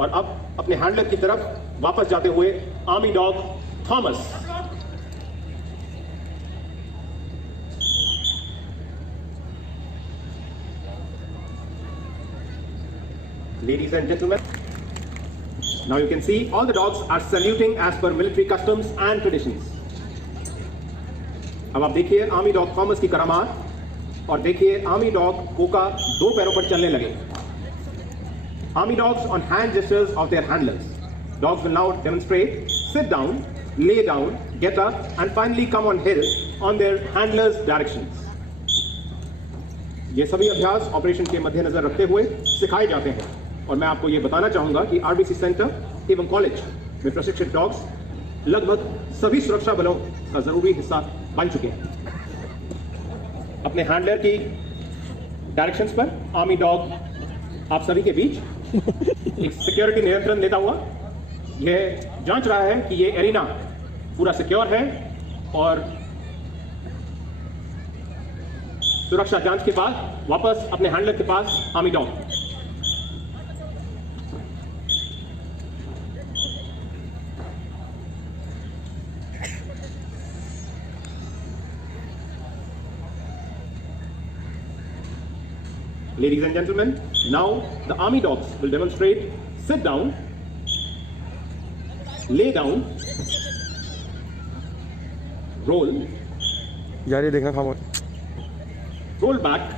और अब अपने हैंडलर की तरफ वापस जाते हुए army dog Thomas. Ladies and gentlemen, now you can see all the dogs are saluting as per military customs and traditions. अब आप देखिए आर्मी डॉग थॉमस की करामात और देखिए आर्मी डॉग कोका दो पैरों पर चलने लगे। Army dogs on hand gestures of their handlers. Dogs will now demonstrate sit down, lay down, get up, and finally come on hill on their handlers' directions. ये सभी अभ्यास ऑपरेशन के मद्देनजर रखते हुए सिखाए जाते हैं और मैं आपको ये बताना चाहूंगा कि आरबीसी सेंटर एवं कॉलेज में प्रशिक्षित डॉग्स लगभग सभी सुरक्षा बलों का जरूरी हिस्सा बन चुके हैं। अपने हैंडलर की डायरेक्शंस पर आर्मी डॉग आप सभी के बीच एक सिक्योरिटी नियंत्रण लेता हुआ यह जांच रहा है कि ये एरिना पूरा सिक्योर है और सुरक्षा जांच के बाद वापस अपने हैंडलर के पास army dog. Ladies and gentlemen, now the army dogs will demonstrate sit down, lay down, roll, यार ये देखना खामोश, roll back,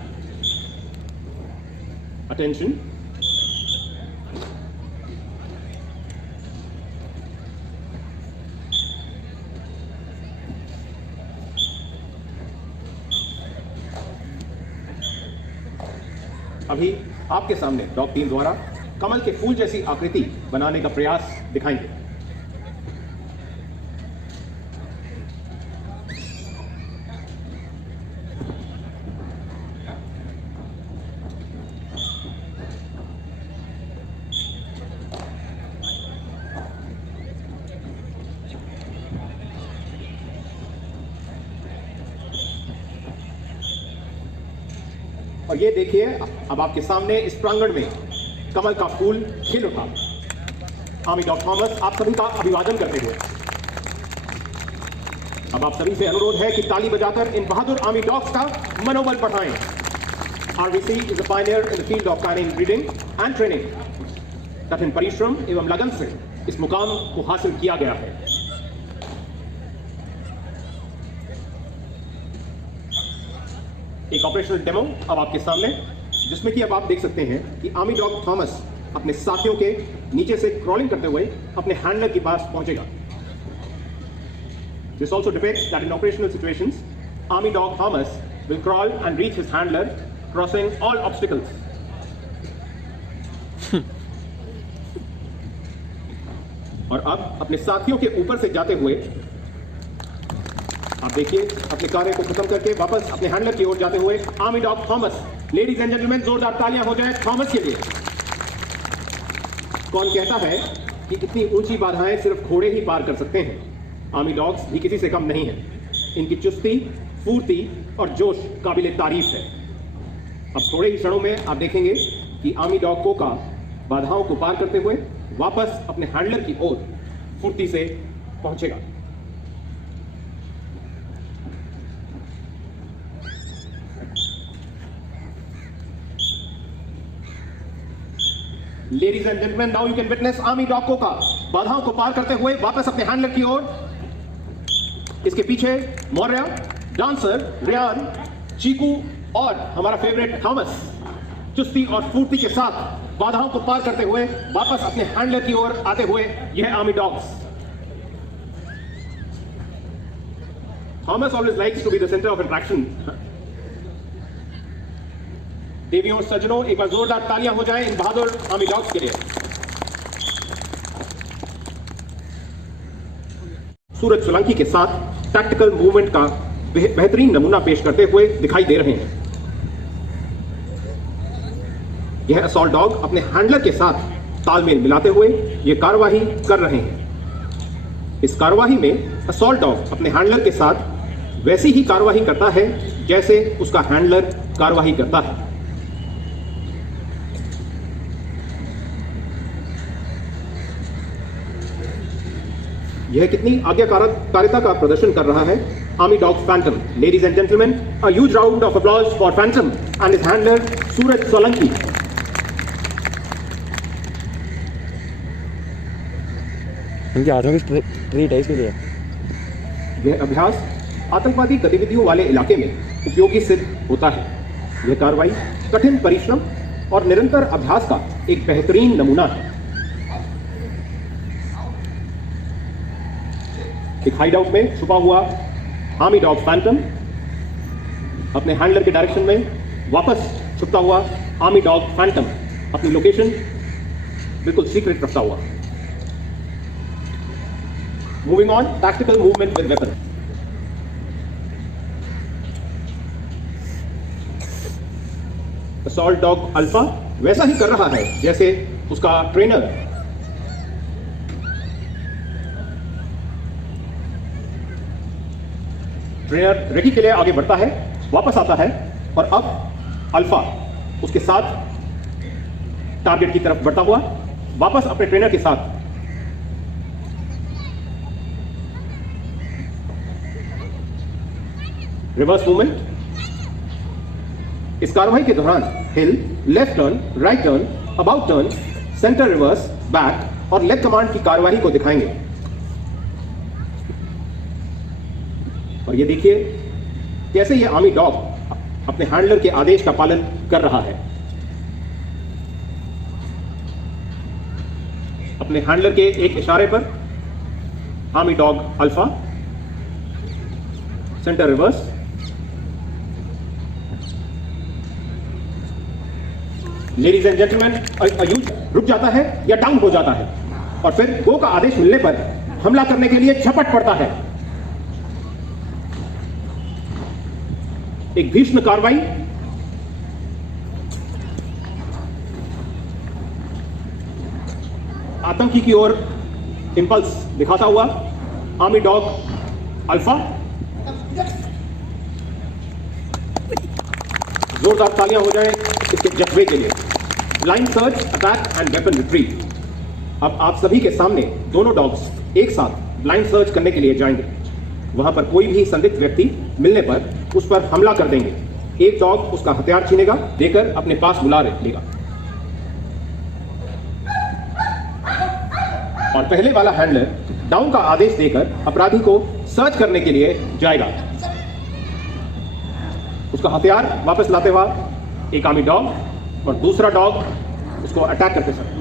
attention, अभी आपके सामने डॉग टीम द्वारा कमल के फूल जैसी आकृति बनाने का प्रयास दिखाएंगे। और ये देखिए अब आपके सामने इस प्रांगण में कमल का फूल खिल उठा। आर्मी डॉग थॉमस आप सभी का अभिवादन करते हुए अब आप सभी से अनुरोध है कि ताली बजाकर इन बहादुर आर्मी डॉग्स का मनोबल बढ़ाएं। RBC is a pioneer in the field of canine breeding and training. कठिन परिश्रम एवं लगन से इस मुकाम को हासिल किया गया है। एक ऑपरेशनल डेमो अब आपके सामने, जिसमें कि अब आप देख सकते हैं कि आर्मी डॉग थॉमस अपने साथियों के नीचे से क्रॉलिंग करते हुए अपने हैंडलर के पास पहुंचेगा। This also depicts that in operational situations, Army Dog Thomas will crawl and reach his handler, crossing all obstacles. और अब अपने साथियों के ऊपर से जाते हुए आप देखिए अपने कार्य को खत्म करके वापस अपने हैंडलर की ओर जाते हुए army dog Thomas. Ladies and gentleman, जोरदार तालियां हो जाए थॉमस के लिए। कौन कहता है कि इतनी ऊंची बाधाएं सिर्फ घोड़े ही पार कर सकते हैं। आर्मी डॉग्स भी किसी से कम नहीं है। इनकी चुस्ती, फुर्ती और जोश काबिले तारीफ है। अब थोड़े ही क्षणों में आप देखेंगे कि आर्मी डॉग कोका बाधाओं को पार करते हुए वापस अपने हैंडलर की ओर फुर्ती से पहुंचेगा। Ladies and gentlemen, now you can witness Army Dog Koka बाधाओं को पार करते हुए वापस अपने हैंडलर की ओर। इसके पीछे मौर्य, डांसर, रियान, चीकू और हमारा फेवरेट थॉमस चुस्ती और फुर्ती के साथ बाधाओं को पार करते हुए वापस अपने हैंडलर की ओर आते हुए यह army dogs. Thomas always likes to be the center of attraction. देवियों और सज्जनों, एक बार जोरदार तालियां हो जाएं इन बहादुर आर्मी डॉग्स के लिए। सूरज सोलंकी के साथ टैक्टिकल मूवमेंट का बेहतरीन नमूना पेश करते हुए दिखाई दे रहे हैं। यह असॉल्ट डॉग अपने हैंडलर के साथ तालमेल मिलाते हुए यह कार्यवाही कर रहे हैं। इस कार्यवाही में असॉल्ट डॉग अपने हैंडलर के साथ वैसी ही कार्यवाही करता है जैसे उसका हैंडलर कार्यवाही करता है। यह कितनी आज्ञाकारिता का प्रदर्शन कर रहा है army dog Phantom. Ladies and gentleman, a huge round of applause for Phantom and his handler Suraj Solanki. इनके हाथों की ट्रीट है इसके लिए। यह अभ्यास आतंकवादी गतिविधियों वाले इलाके में उपयोगी सिद्ध होता है। यह कार्रवाई कठिन परिश्रम और निरंतर अभ्यास का एक बेहतरीन नमूना है। एक हाइडआउट में छुपा हुआ आर्मी डॉग फैंटम अपने हैंडलर के डायरेक्शन में वापस छुपता हुआ आर्मी डॉग फैंटम अपनी लोकेशन बिल्कुल सीक्रेट रखता हुआ। Moving on, tactical movement with weapon. Assault dog alpha वैसा ही कर रहा है जैसे उसका ट्रेनर रेकी के लिए आगे बढ़ता है, वापस आता है और अब अल्फा उसके साथ टारगेट की तरफ बढ़ता हुआ वापस अपने ट्रेनर के साथ रिवर्स मूवमेंट। इस कार्रवाई के दौरान heel, left turn, right turn, about turn, centre reverse, back और लेग कमांड की कार्रवाई को दिखाएंगे। और ये देखिए कैसे ये आर्मी डॉग अपने हैंडलर के आदेश का पालन कर रहा है। अपने हैंडलर के एक इशारे पर army dog alpha centre reverse, ladies and gentleman, use रुक जाता है या डाउन हो जाता है और फिर गो का आदेश मिलने पर हमला करने के लिए झपट पड़ता है। एक भीष्म कार्रवाई। आतंकी की ओर इंपल्स दिखाता हुआ आर्मी डॉग अल्फा। जोरदार तालियां हो जाए इसके जज्बे के लिए। Blind search, attack and weapon retrieve. अब आप सभी के सामने दोनों डॉग्स एक साथ ब्लाइंड सर्च करने के लिए जाएंगे। वहां पर कोई भी संदिग्ध व्यक्ति मिलने पर उस पर हमला कर देंगे। एक डॉग उसका हथियार छीनेगा, देकर अपने पास बुला लेगा और पहले वाला हैंडलर डाउन का आदेश देकर अपराधी को सर्च करने के लिए जाएगा। उसका हथियार वापस लाते हुआ एक आर्मी डॉग और दूसरा डॉग उसको अटैक करते समय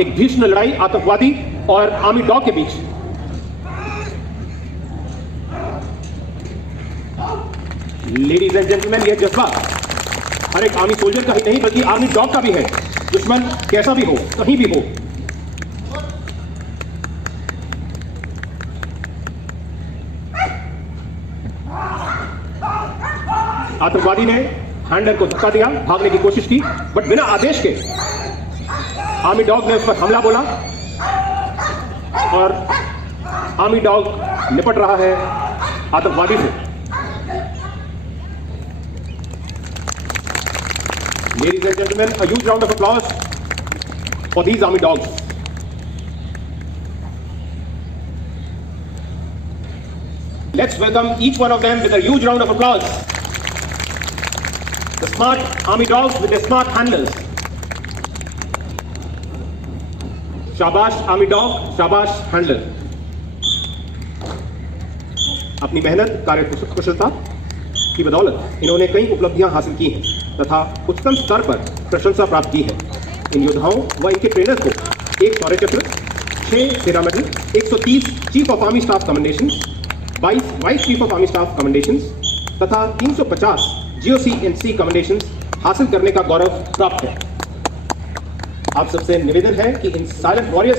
एक भीषण लड़ाई आतंकवादी और आर्मी डॉग के बीच। लेडीज एंड जेंटलमैन, यह जज्बा हर एक आर्मी सोल्जर का ही नहीं बल्कि आर्मी डॉग का भी है। दुश्मन कैसा भी हो, कहीं भी हो, आतंकवादी ने हैंडलर को धक्का दिया, भागने की कोशिश की, बट बिना आदेश के आर्मी डॉग ने उस पर हमला बोला और आर्मी डॉग निपट रहा है आतंकवादी से। Ladies and gentlemen, a huge round of applause for these army dogs. Let's welcome each one of them with a huge round of applause. The smart army dogs with their smart handlers. शाबाश army dog, शाबाश handler. अपनी मेहनत, कार्यकुशलता की बदौलत इन्होंने कई उपलब्धियां हासिल की हैं तथा उच्चतम स्तर पर प्रशंसा प्राप्त की है। इन योद्धाओं व इनके ट्रेनर्स को 1 शौर्य Chakra, 6 Sena medal, 130 chief of army staff commendations, 22 vice chief of army staff commendations तथा 350 GOC&C कमेंडेशंस हासिल करने का गौरव प्राप्त है। आप सबसे निवेदन है कि इन साइलेंट वॉरियर्स